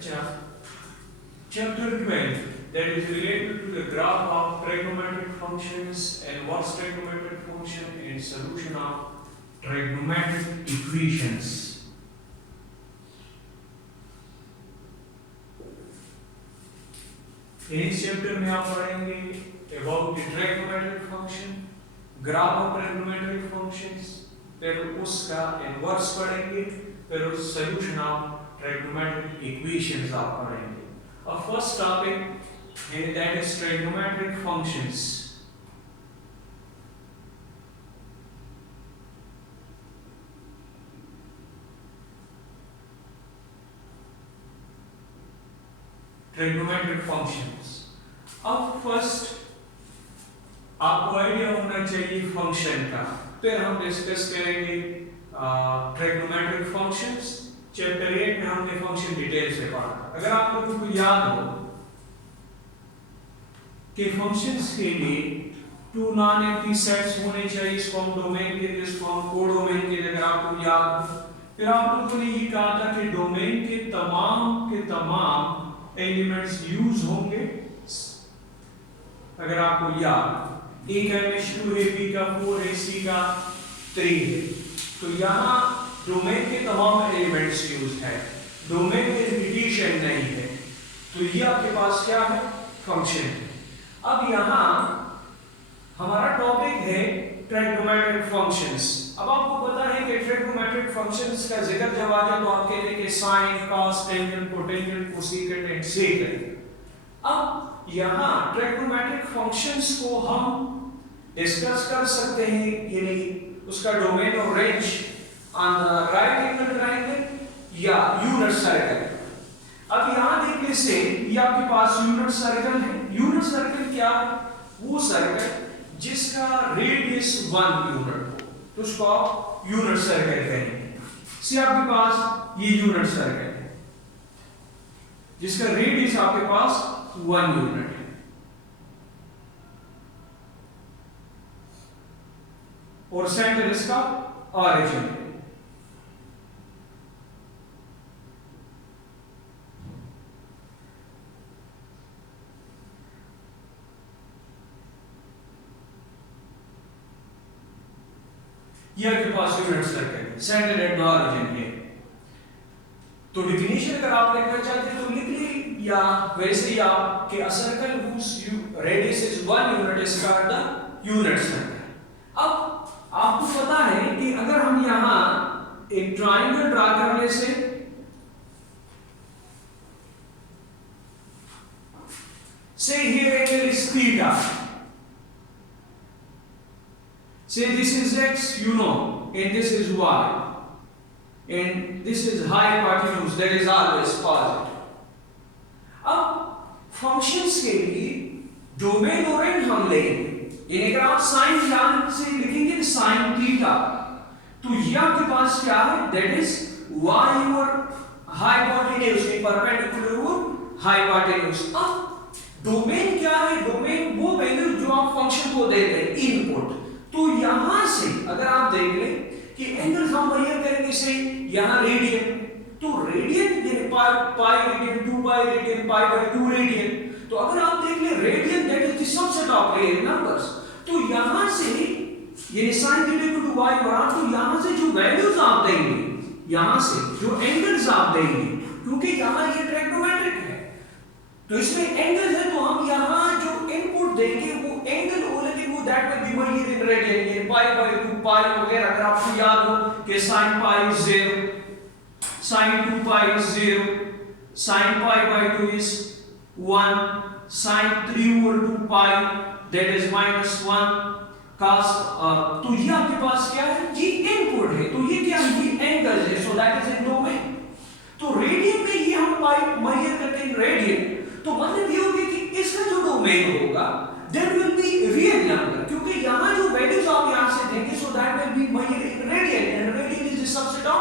अच्छा, chapter 12 that is related to the graph of trigonometric functions and what's trigonometric function and solution of trigonometric equations. इस chapter में आप पढ़ेंगे about the trigonometric function, graph of trigonometric functions, फिर उसका inverse पढ़ेंगे, फिर उस solution of trigonometric equations आप पढ़ेंगे. Our first topic is that is trigonometric functions. Trigonometric functions. अब फर्स्ट आपको आइडिया होना चाहिए फंक्शन का, फिर हम डिस्कस करेंगे ट्रिग्नोमेट्रिक फंक्शंस. चैप्टर 8 में हमने फंक्शन डिटेल से पढ़ा. अगर आप लोगों को याद हो कि फंक्शंस के लिए टू नॉन एम्प्टी सेट्स होने चाहिए, इसको हम डोमेन के लिए, इसको हम कोडोमेन के लिए, अगर आपको याद हो. फिर आप लोगों ने ये कहा था कि डोमेन के तमाम एलिमेंट्स यूज होंगे. अगर आपको याद, एक है H2 है, B का 4 है, C का 3 है. तो यहाँ डोमेन के तमाम एलिमेंट्स यूज है, डोमेन में रिपीटिशन नहीं है. तो ये आपके पास क्या है, फंक्शन है. अब यहाँ हमारा टॉपिक है ट्रिग्नोमेट्रिक फंक्शंस. अब आपको पता है कि ट्रिग्नोमेट्रिक फंक्शंस का जिक्र जब आ जाए तो आप कहते हैं कि sine, cos, tangent, cotangent, cosecant and secant. अब यहाँ ट्रिग्नोमेट्रिक फंक्शंस को हम डिस्कस कर सकते हैं, यानी उसका डोमेन और range on the right angle triangle या यूनिट सर्कल. अब यहाँ देखने से ये आपके पास यूनिट सर्कल है. यूनिट सर्कल क्या है, वो सर्कल जिसका रेडियस 1 यूनिट हो, तो उसको आप यूनिट सर्कल कहेंगे. से आपके पास ये यूनिट सर्कल है जिसका रेडियस आपके पास 1 यूनिट है, और सेंटर इसका ऑरिजिन है. ये आपके पास यूनिट सर्कल है, सेंटर एट द ऑरिजिन है. तो डिफिनेशन अगर आप लिखना चाहते हैं तो लिख ली, या वैसे ही आप कि a circle whose radius is 1 unit is called the unit circle. अब आपको पता है कि अगर हम यहाँ एक ट्रायंगल ड्रा करने से say here angle is theta, say this is x, you know, and this is y, and this is hypotenuse, that is always positive. अब फंक्शंस के लिए डोमेन और रेंज हम लेंगे. यानी अगर आप साइन ध्यान से लिखेंगे तो साइन थीटा, तो ये आपके पास क्या है, दैट इज y और हाइपोटेन्यूज के परपेंडिकुलर और हाइपोटेन्यूज. अब डोमेन क्या है, डोमेन वो वैल्यू जो आप फंक्शन को दे रहे हैं, इनपुट. तो यहां से अगर आप देख लें कि एंगल्स हम मेजर करेंगे, से यहां रेडियन, तो रेडियन यानी pi radian, 2 pi radian, pi by 2 radian. तो अगर आप देख ले radian that is the subset of real numbers. तो यहां से यानी sin theta equal to y बराबर, तो यहां से जो वैल्यूज आप देंगे, यहां से जो एंगल्स आप देंगे, क्योंकि यहां ये ट्रिग्नोमेट्रिक है तो इसमें एंगल्स है, तो हम यहां जो इनपुट देंगे वो एंगल हो, लेकिन वो that will be measured in radian, यानी पाई बाय 2 पाई वगैरह. अगर आपको याद हो कि sin pi 0, sin 2 pi 0, sin pi by 2 is 1, sin 3 over 2 pi that is -1, cos. तो ये आपके पास क्या है, ये इनपुट है. तो ये क्या है, ये एंगल है, so that is in domain. तो रेडियन में ये हम पाई मेजर करते हैं रेडियन, तो मतलब ये होगा कि इसका जो डोमेन होगा there will be real number, क्योंकि यहां जो वैल्यूज आप यहां से देंगे, so that will be measure in radian, and radian is the subset of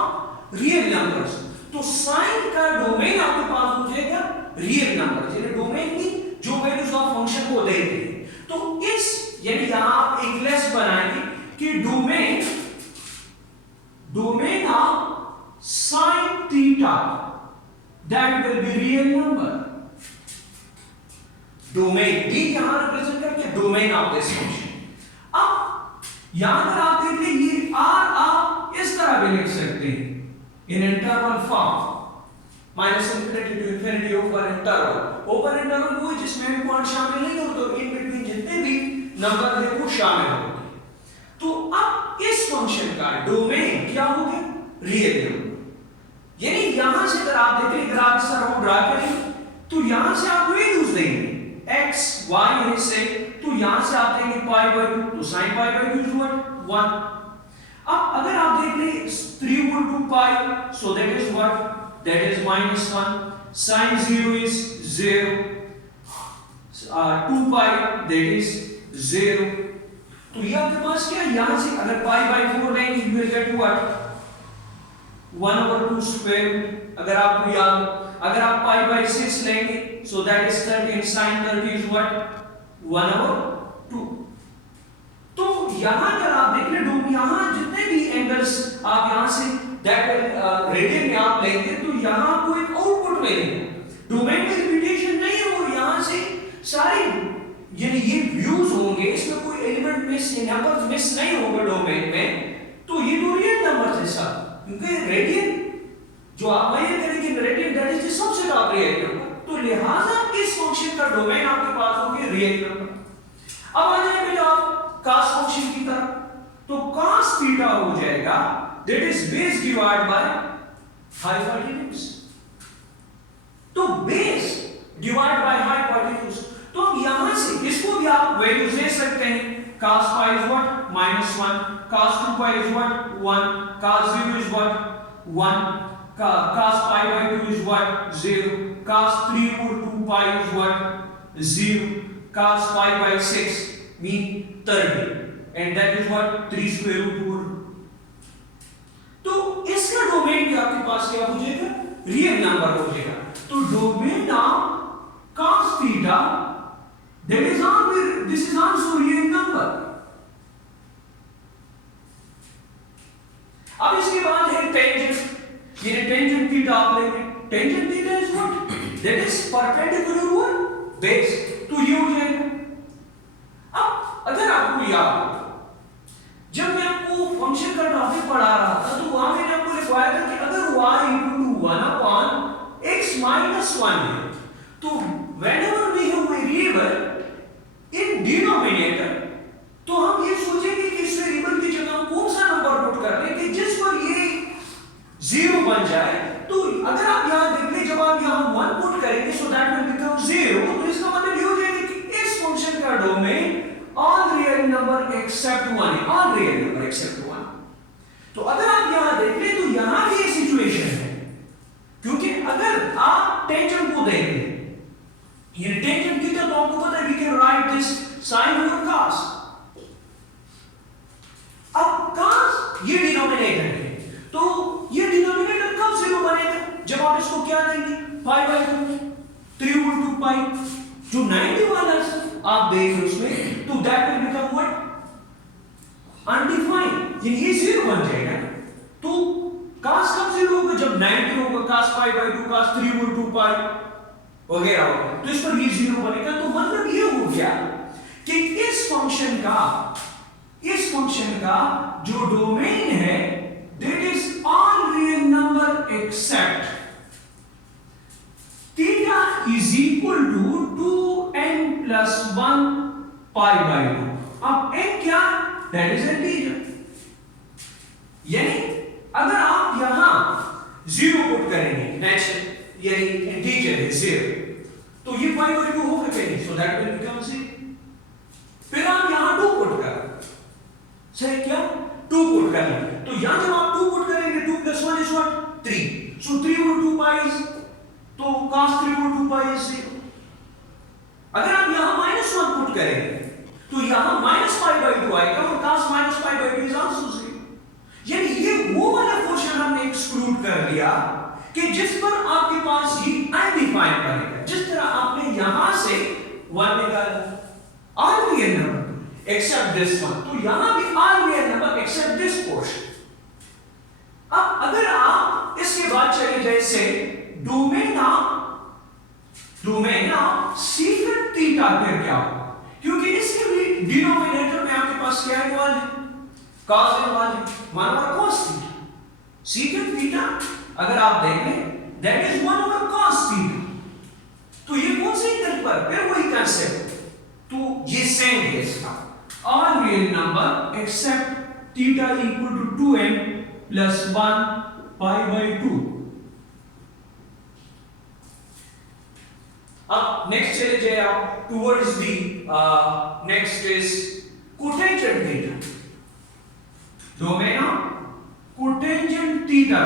real numbers. तो साइन का डोमेन आपके पास हो जाएगा रियल नंबर, यानी डोमेन में जो वैल्यूज आप फंक्शन को देते हैं. तो इस यानी यहां आप एक लेस बनाएंगे कि domain of sin theta that will be real number. Domain D यहां रिप्रेजेंट करके डोमेन ऑफ दिस फंक्शन। अब यहां पर आप देख लीजिए ये आर आप इस तरह भी लिख सकते हैं in interval form minus infinity to infinity over interval. Over interval वो जिसमें एंड पॉइंट शामिल नहीं होते, तो इन बिटवीन जितने भी नंबर है वो शामिल होते हैं। तो अब इस फंक्शन का डोमेन क्या हो गया? Real number. यानी यहां से अगर आप देखें ग्राफ इस तरह ड्रा करें तो यहां से आप वैल्यूज देंगे x y है से, तो यहां से आप देंगे पाई बाय 2, तो sin pi by 2 is what 1। अब अगर आप देख ले 3 over 2 pi, so that is what, that is -1, sin 0 is 0, 2 pi that is 0। तो ये आपके पास क्या है, यहां से अगर pi by 4 लेंगे you will get what 1 over 2 square। अगर आपको याद, अगर आप pi by 6 लेंगे so that is 30, sin 30 is what 1 over 2। तो यहां अगर आप देख ले डोम, यहां जितने भी एंगल्स आप यहां से दैट रेडियन में आप लेंगे तो यहां आपको एक आउटपुट मिलेगा। डोमेन में रिपीटेशन नहीं है और यहां से सारे यानी ये व्यूज होंगे, इसमें कोई एलिमेंट मिस या नंबर मिस नहीं होगा डोमेन में। तो ये तो रियल नंबर है सब, क्योंकि रेडियन जो आप मेजर करेंगे रेडियन दैट इज सबसे टॉप रियल नंबर, तो लिहाजा इस फंक्शन का डोमेन आपके पास हो गया रियल नंबर। अब आ जाए बेटा आप cos फंक्शन की तरफ, तो cos थीटा हो जाएगा that is base divide by hypotenuse. तो बेस डिवाइड बाय हाइपोटेन्यूज, तो अब यहां से इसको भी आप वैल्यूज ले सकते हैं। cos pi is what -1, cos 2 pi is what 1, cos 0 is what 1, cos pi by 2 is what 0, cos 3 over 2 pi is what 0, cos pi by 6 mean 30, and that is what 3 square root 4। तो इसका domain भी आपके पास क्या हो जाएगा? Real number हो जाएगा। तो domain of cos theta that is also, this is also real number। अब इसके बाद है टेंजेंट। ये टेंजेंट थीटा आप लेंगे, tangent theta is what, that is perpendicular to base, तो ये हो जाएगा। अब अगर आपको याद हो जब मैं आपको फंक्शन का टॉपिक पढ़ा रहा था तो वहां मैंने आपको लिखवाया था कि अगर y = 1 upon x minus 1 है, तो whenever we have variable in denominator, तो हम ये सोचेंगे कि इस वेरिएबल की जगह हम कौन सा नंबर पुट कर लें कि जिस पर ये 0 बन जाए। तो अगर आप यहां देख ले जब आप यहां 1 पुट करेंगे सो दैट विल बिकम 0, तो इसका मतलब ये हो जाएगा कि इस फंक्शन का domain all real number accept 1 है, ऑल रियल नंबर एक्सेप्ट 1। तो अगर आप यहां देख ले तो यहां भी ये सिचुएशन है, क्योंकि अगर आप टेंजेंट को देख ले, ये टेंजेंट की तो आपको पता है we can write this sin over cos। अब cos ये डिनोमिनेटर है, तो ये डिनोमिनेटर कब 0 बनेगा? जब आप इसको क्या देंगे pi by 2, 3 over 2 pi, जो 90 वाला आप देंगे उसमें, तो that will become what undefined, यानी ये 0 बन जाएगा। तो cos कब 0 होगा? जब 90 होगा, cos pi by 2, cos 3 over 2 pi वगैरह होगा, तो इस पर ये 0 बनेगा। तो मतलब ये हो गया कि इस फंक्शन का जो डोमेन है that is all real number except theta is equal to 2n plus 1 pi by 2। अब n क्या? That is integer. यानी अगर आप यहां 0 पुट करेंगे, नेचुरल यानी इंटीजर है 0, तो ये pi by 2 होगा कहीं, सो दैट विल बिकम 0। फिर आप यहां 2 पुट कर, सही क्या 2 पुट कर लेंगे, तो यहां जब आप 2 पुट करेंगे 2 plus 1 is what 3, so 3 over 2 pi is, तो cos 3 over 2 pi is 0। अगर आप यहां -1 पुट करेंगे तो यहां -pi by 2 आएगा और cos -pi by 2 is also 0। यानी ये वो वाला पोर्शन हमने एक्सक्लूड कर लिया कि जिस पर आपके पास ये अनडिफाइंड बनेगा। जिस तरह आपने यहां से 1 निकाला all real number accept this one, तो यहां भी all real number accept this portion. अब अगर आप इसके बाद चले जैसे डोमेन ऑफ सीकेंट थीटा फिर क्या होगा, क्योंकि इसके भी डिनोमिनेटर में आपके पास क्या इन्वॉल्व है, cos इन्वॉल्व है, माना cos थीटा। सीकेंट थीटा अगर आप देखें that is 1 over cos theta, तो ये कौन सी इंटर पर फिर वही कंसेप्ट, तो ये सेम है इसका, all real number except theta equal to 2n plus 1 pi by 2। अब नेक्स्ट चले जाए आप towards the next is cotangent theta, domain of cotangent theta.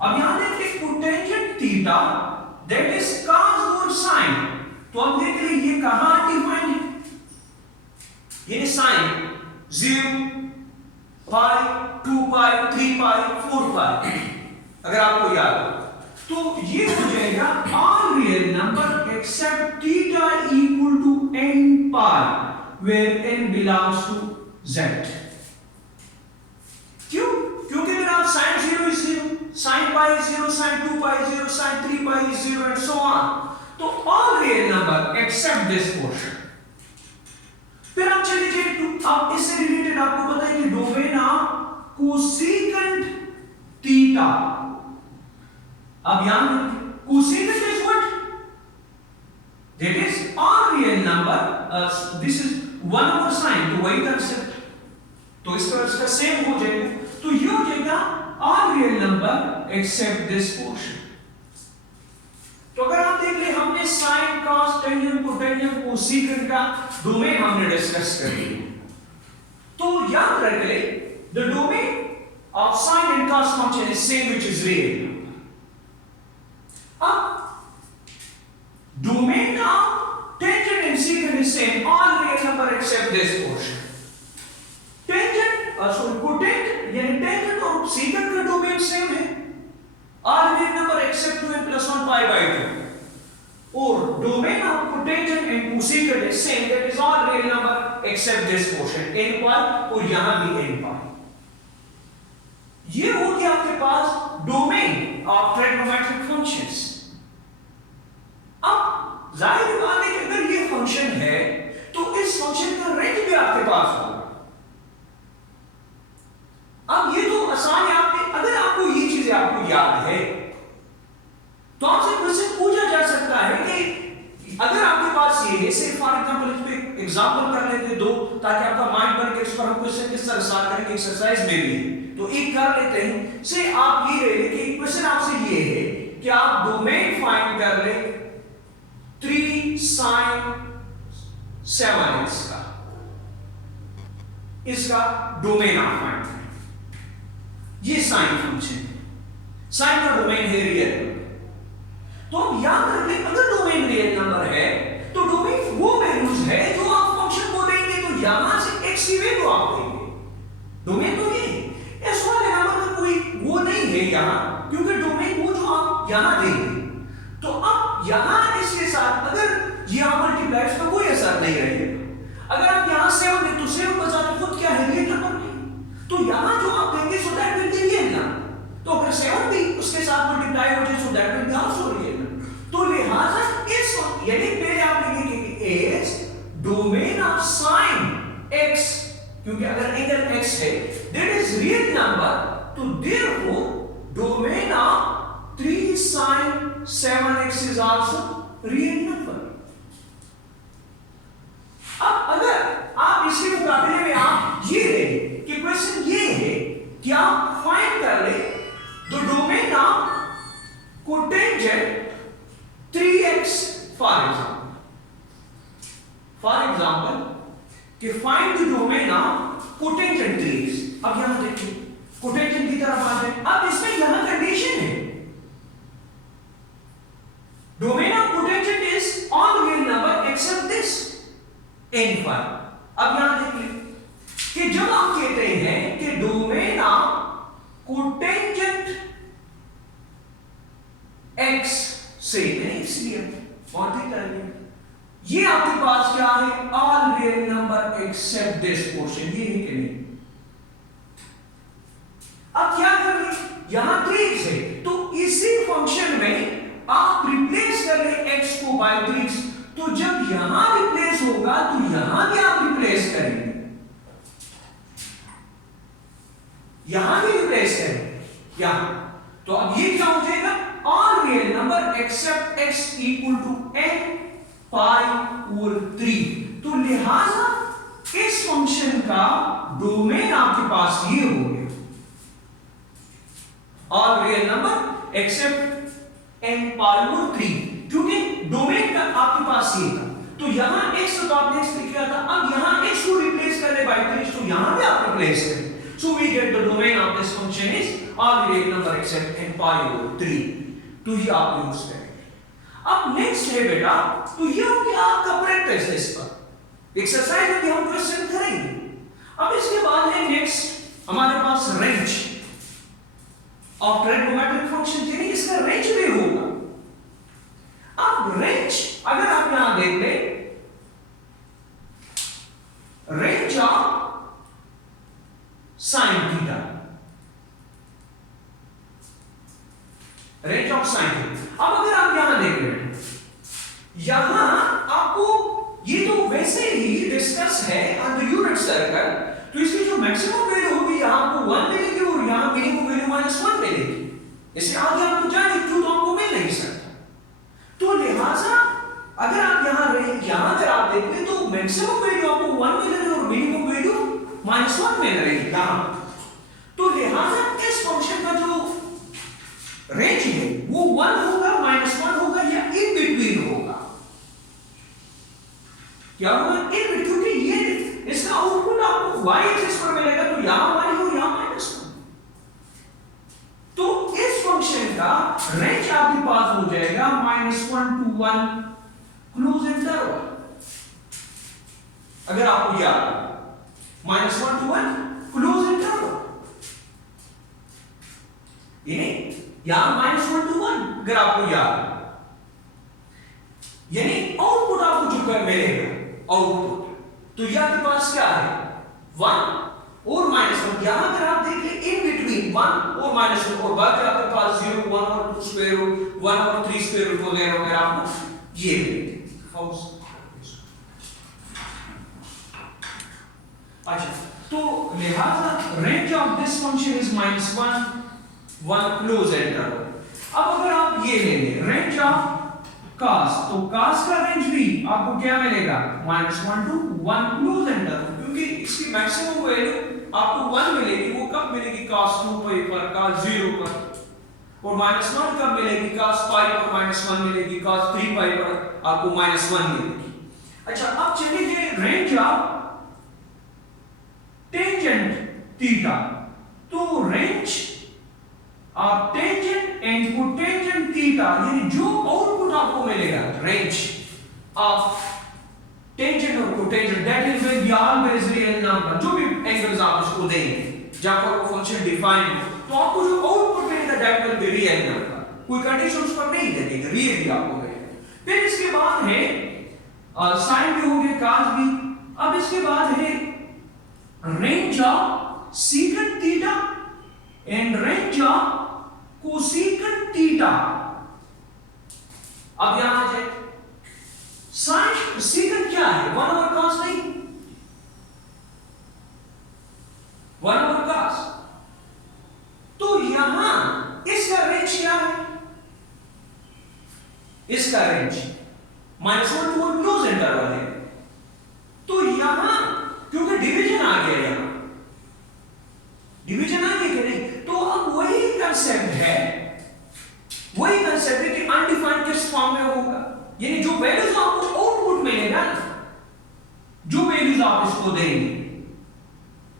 अब यहां देखिए cotangent theta that is cos और sin, तो अब देख लीजिए ये कहां डिफाइंड है, ये sin 0 pi 2 pi 3 pi 4 pi अगर आपको याद हो, तो ये हो जाएगा all real number except theta equal to n pi where n belongs to z। क्यों? क्योंकि अगर आप sin 0 is 0, sin pi is 0, sin 2 pi is 0, sin 3 pi is 0 and so on, तो all real number except this portion। फिर आप चलिए जाइए अब इससे रिलेटेड आपको पता है कि डोमेन ऑफ कोसेकेंट थीटा, अब यहां cosecant is what, that is all real number, this is 1 over sin, तो वही कंसेप्ट, तो इसका सेम हो जाएगा, तो ये हो जाएगा all real number except this portion। तो अगर आप देख ले हमने sin cos tangent cotangent cosecant का डोमेन हमने डिस्कस कर लिया, तो याद रख ले the domain of sin and cos function is same which is real। Domain of tangent and secant is same, all real number except this portion। Tangent cotangent यानी tangent और secant का डोमेन सेम है, all real number except 2n plus 1 pi by 2, और domain of cotangent and cosecant is same, that is all real number except this portion n pi, और यहां भी n pi। ये हो गया आपके पास डोमेन ऑफ ट्रिग्नोमेट्रिक फंक्शंस। अब जाहिर बात है कि अगर ये फंक्शन है तो इस फंक्शन का रेंज भी आपके पास होगा। अब ये तो आसान है, आपने अगर आपको ये चीजें आपको याद है तो आपसे क्वेश्चन पूछा जा सकता है कि अगर आपके पास ये है, से फॉर एग्जांपल इस पे एग्जांपल कर लेते दो ताकि आपका माइंड बन के इस पर हम क्वेश्चन किस तरह सॉल्व करेंगे एक्सरसाइज में भी, तो एक कर लेते हैं। से आप ये ले कि क्वेश्चन आपसे ये है कि आप डोमेन फाइंड कर ले 3 sin 7x का, इसका डोमेन आप फाइंड करें। ये साइन फंक्शन है, साइन का डोमेन है रियल नंबर, तो हम याद रखें अगर डोमेन रियल नंबर है तो डोमेन वो वैल्यूज है जो आप फंक्शन को देंगे, तो यहां से x की वैल्यू आप देंगे, डोमेन तो ये है। इस वाले नंबर का कोई वो नहीं है यहां, क्योंकि डोमेन वो जो आप यहां देंगे, तो अब यहां इसके साथ अगर यहां मल्टीप्लाई का कोई असर नहीं रहेगा। अगर आप यहां 7 दें तो 7 बचा तो खुद क्या है रियल नंबर नहीं, तो यहां जो आप देंगे so that will be real number, तो अगर 7 भी उसके साथ मल्टीप्लाई हो जाए सो that will be also real number. तो लिहाजा इस यानी पहले आप लिखेंगे कि is domain of sin x, क्योंकि अगर एंगल x है दैट इज रियल नंबर, तो therefore domain of 3 sin 7x is also real number। अब अगर आप इसके मुकाबले में आप ये लें कि क्वेश्चन ये है कि आप फाइंड कर ले the domain of cotangent 3x for example कि find the domain of cotangent 3x। अब यहां देखिए कोटेंजेंट की तरफ आ जाए, अब इसमें यहां कंडीशन है domain of cotangent is all real number accept this n phi। अब यहां देखिए कि जब आप कहते हैं कि डोमेन ऑफ कोटेंजेंट x से नहीं, इसलिए बहुत ही करेंगे ये आपके पास क्या है all real number accept this portion, ये है कि नहीं। अब क्या करें, यहां 3x है तो इसी फंक्शन में आप रिप्लेस कर रहे x को बाय 3, तो जब यहां रिप्लेस होगा तो यहां भी आप रिप्लेस करेंगे, यहां भी रिप्लेस करेंगे यहां। तो अब ये क्या हो जाएगा, all real number except x equal to n pi over 3। तो लिहाजा इस फंक्शन का डोमेन आपके पास ये हो गया, all real number accept n pi over 3, क्योंकि डोमेन का आपके पास ये था। तो यहां x तो आपने x लिखा था, अब यहां x को रिप्लेस करने बाय 3, तो यहां भी आप रिप्लेस करें। So we get the domain of this function is all real number except n pi over 3। तो ये आप यूज करेंगे। अब नेक्स्ट है बेटा, तो ये हो गया आपका प्रैक्टिस इस पर, एक्सरसाइज में हम क्वेश्चन करेंगे। अब इसके बाद है नेक्स्ट हमारे पास रेंज ऑफ ट्रिग्नोमेट्रिक फंक्शन, यानी इसका रेंज भी होगा। अब रेंज अगर आप यहां देख ले, range of sine theta, range of sine theta. अब अगर आप यहां देख रहे हैं, यहां आपको ये तो वैसे ही डिस्कस है ऑन द यूनिट सर्कल, तो इसकी जो मैक्सिमम वैल्यू होगी यहां आपको 1 मिलेगी और यहां मिनिमम वैल्यू -1 मिलेगी। इससे आगे आपको जाने क्यों तो आपको मिल नहीं सकता। तो लिहाजा अगर आप यहां अगर आप देख ले तो मैक्सिमम वैल्यू आपको 1 मिल रही है और मिनिमम वैल्यू -1 मिल रही है यहां। तो लिहाजा इस फंक्शन का जो रेंज है वो 1 होगा, -1 होगा या इन बिटवीन होगा। क्या होगा, इन बिटवीन, क्योंकि ये इसका आउटपुट आपको y एक्सिस पर मिलेगा, तो यहां y हो यहां -1। तो इस फंक्शन का रेंज आपके पास हो जाएगा -1 to 1 क्लोज इंटरवल। अगर आपको याद है -1 to 1 क्लोज इंटरवल, यानी यहां -1 to 1 अगर आपको याद है, यानी आउटपुट आपको जो कर मिलेगा आउटपुट, तो यह आपके पास क्या है 1 और -1। यहां अगर आप देख ले इन बिटवीन 1 और -1 और बाकी आपके पास 0, 1 और 2 स्क्वायर रूट, 1 और 3 स्क्वायर रूट वगैरह वगैरह आपको ये मिलेंगे। अच्छा, तो लिहाजा range of this function is -1 1 close interval. अब अगर आप ये लेंगे रेंज ऑफ cos, तो cos का रेंज भी आपको क्या मिलेगा -1 to 1 क्लोज इंटरवल, क्योंकि इसकी मैक्सिमम वैल्यू आपको 1 मिलेगी। वो कब मिलेगी, cos 2 पाई पर, cos 0 पर, और -1 कब मिलेगी, cos पाई पर -1 मिलेगी, cos 3 पाई पर आपको -1 मिलेगी। अच्छा, अब चलिए रेंज ऑफ टेंजेंट थीटा, तो range of tangent and cotangent theta, यानी जो आउटपुट आपको मिलेगा रेंज ऑफ टेंजेंट और cotangent, that is when the always real number, जो भी एंगल्स आप उसको देंगे जब आपको फंक्शन डिफाइन हो, तो आपको जो आउटपुट मिलेगा that will be real number, कोई कंडीशन उस पर नहीं देंगे, रियल ही आपको मिलेगा। फिर इसके बाद है साइन भी हो गया, cos भी। अब इसके बाद है range of secant theta and range of cosecant theta. अब यहां आ जाए, साइन secant क्या है, 1 ओवर cos नहीं, 1 ओवर cos। तो यहां इसका रेंज क्या है, इसका रेंज -1 to 1 क्लोज इंटरवल है। तो यहां क्योंकि डिवीजन आ गया, यहां डिवीजन आ गया कि नहीं, तो अब वही कंसेप्ट है, वही कंसेप्ट है कि अनडिफाइंड किस फॉर्म में होगा, यानी जो वैल्यूज आपको आउटपुट मिलेगा, जो वैल्यूज आप इसको देंगे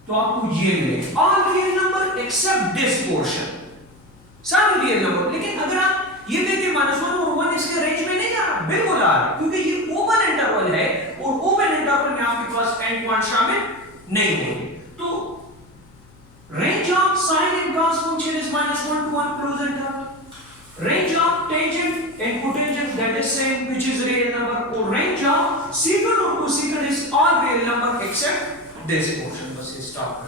तो आपको ये मिलेगा all real number accept this portion, सारे रियल नंबर। लेकिन अगर आप ये देखिए -1 और 1 इसके रेंज में नहीं आ रहा, बिल्कुल आ रहा, क्योंकि ये ओपन इंटरवल है और ओपन इंटरवल में आपके पास एंड पॉइंट शामिल नहीं होंगे। तो range of sine and cos function is -1 to 1 close interval, range of tangent and cotangent that is same which is real number, or range of secant or cosecant is all real number except this portion। बस ये stop